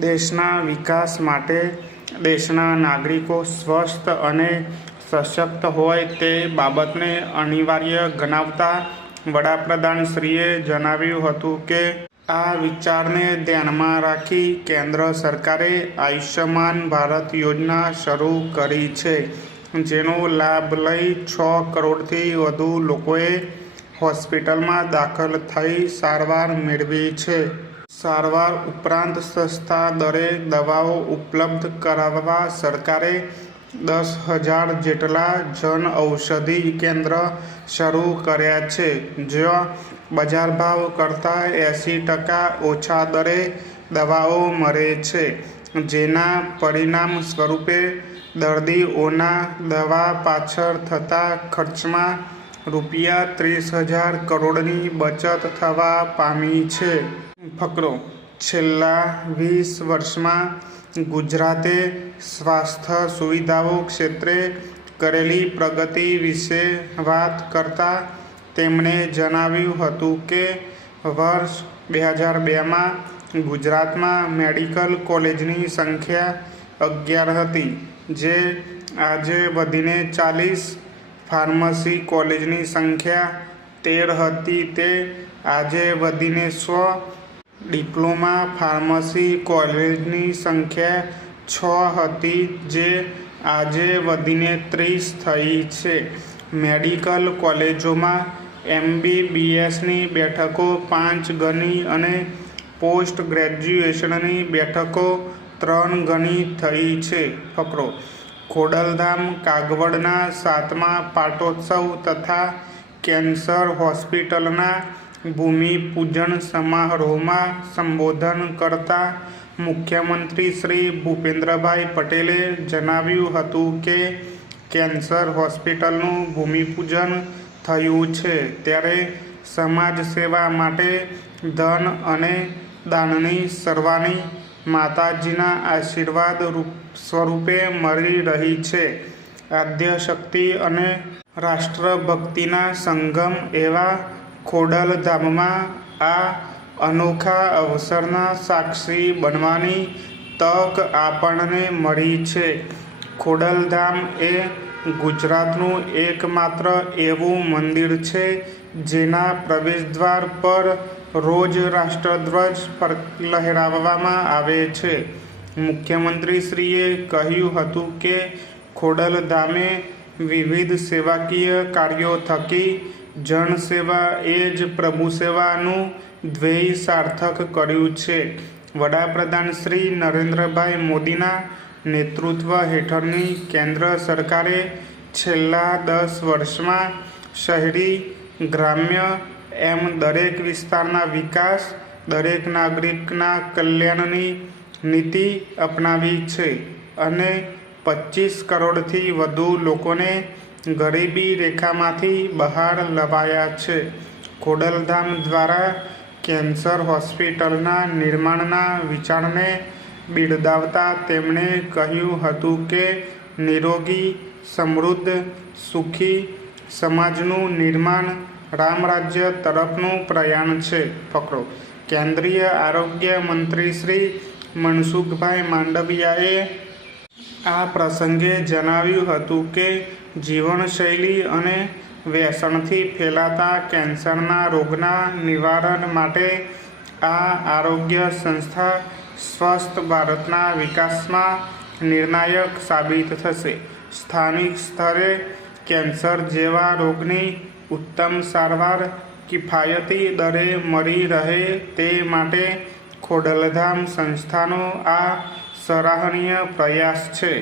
દેશના વિકાસ માટે દેશના નાગરિકો સ્વસ્થ અને સશક્ત હોય તે બાબતને અનિવાર્ય ગણાવતા વડાપ્રધાનશ્રીએ જણાવ્યું હતું કે આ વિચારને ધ્યાનમાં રાખી કેન્દ્ર સરકારે આયુષ્યમાન ભારત યોજના શરૂ કરી છે, જેનો લાભ લઈ 6 કરોડથી વધુ લોકોએ હોસ્પિટલમાં દાખલ થઈ સારવાર મેળવી છે. સારવાર ઉપરાંત સસ્તા દરે દવાઓ ઉપલબ્ધ કરાવવા સરકારે 10,000 જેટલા જન ઔષધિ કેન્દ્ર શરૂ કર્યા છે, જ્યાં બજાર ભાવ કરતાં 80% ઓછા દરે દવાઓ મળે છે, જેના પરિણામ સ્વરૂપે દર્દીઓના દવા પાછળ થતા ખર્ચમાં ₹30,000 કરોડની બચત થવા પામી છે. ફકરો: છેલ્લા 20 વર્ષમાં ગુજરાતે સ્વાસ્થ્ય સુવિધાઓ ક્ષેત્રે કરેલી પ્રગતિ વિશે વાત કરતા તેમણે જણાવ્યું હતું કે વર્ષ 2002માં ગુજરાતમાં મેડિકલ કોલેજની સંખ્યા 11 હતી, જે આજે વધીને 40, ફાર્મસી કોલેજની સંખ્યા 13 હતી તે આજે વધીને 100, ડિપ્લોમા ફાર્મસી કોલેજની સંખ્યા 6 હતી જે આજે વધીને 30 થઈ છે. મેડિકલ કોલેજોમાં MBBSની બેઠકો 5 ગણી અને પોસ્ટ ગ્રેજ્યુએશનની બેઠકો 3 ગણી થઈ છે. ફકરો: ખોડલધામ કાગવડના 7મા પાટોત્સવ તથા કેન્સર હોસ્પિટલના ભૂમિપૂજન સમારોહમાં સંબોધન કરતા મુખ્યમંત્રી શ્રી ભૂપેન્દ્રભાઈ પટેલે જણાવ્યું હતું કે કેન્સર હોસ્પિટલનું ભૂમિપૂજન થયું છે ત્યારે સમાજ સેવા માટે ધન અને દાનની સરવાની માતાજીના આશીર્વાદ સ્વરૂપે મળી રહી છે. આદ્યશક્તિ અને રાષ્ટ્રભક્તિના સંગમ એવા ખોડલધામમાં આ અનોખા અવસરના સાક્ષી બનવાની તક આપણને મળી છે. ખોડલધામ એ ગુજરાતનું એકમાત્ર એવું મંદિર છે જેના પ્રવેશદ્વાર પર રોજ રાષ્ટ્રધ્વજ લહેરાવવામાં આવે છે. મુખ્યમંત્રીશ્રીએ કહ્યું હતું કે ખોડલધામે વિવિધ સેવાકીય કાર્યો થકી જનસેવા એ જ પ્રભુ સેવાનું ધ્યેય સાર્થક કર્યું છે. વડાપ્રધાન શ્રી નરેન્દ્રભાઈ મોદીના નેતૃત્વ હેઠળની કેન્દ્ર સરકારે છેલ્લા 10 વર્ષમાં શહેરી, ગ્રામ્ય એમ દરેક વિસ્તારના વિકાસ, દરેક નાગરિકના કલ્યાણની નીતિ અપનાવી છે અને 25 કરોડથી વધુ લોકોને ગરીબી રેખામાંથી બહાર લવાયા છે. ખોડલધામ દ્વારા કેન્સર હોસ્પિટલના નિર્માણના વિચારને બિરદાવતા તેમણે કહ્યું હતું કે નિરોગી, સમૃદ્ધ, સુખી સમાજનું નિર્માણ રામરાજ્ય તરફનું પ્રયાણ છે. ફકરો: કેન્દ્રીય આરોગ્ય મંત્રી શ્રી મનસુખભાઈ માંડવિયાએ આ પ્રસંગે જણાવ્યું હતું કે જીવનશૈલી અને વ્યસનથી ફેલાતા કેન્સરના રોગના નિવારણ માટે આ આરોગ્ય સંસ્થા સ્વસ્થ ભારતના વિકાસમાં નિર્ણાયક સાબિત થશે. સ્થાનિક સ્તરે કેન્સર જેવા રોગની ઉત્તમ સારવાર કિફાયતી દરે મળી રહે તે માટે ખોડલધામ સંસ્થાનો આ સરાહનીય પ્રયાસ છે.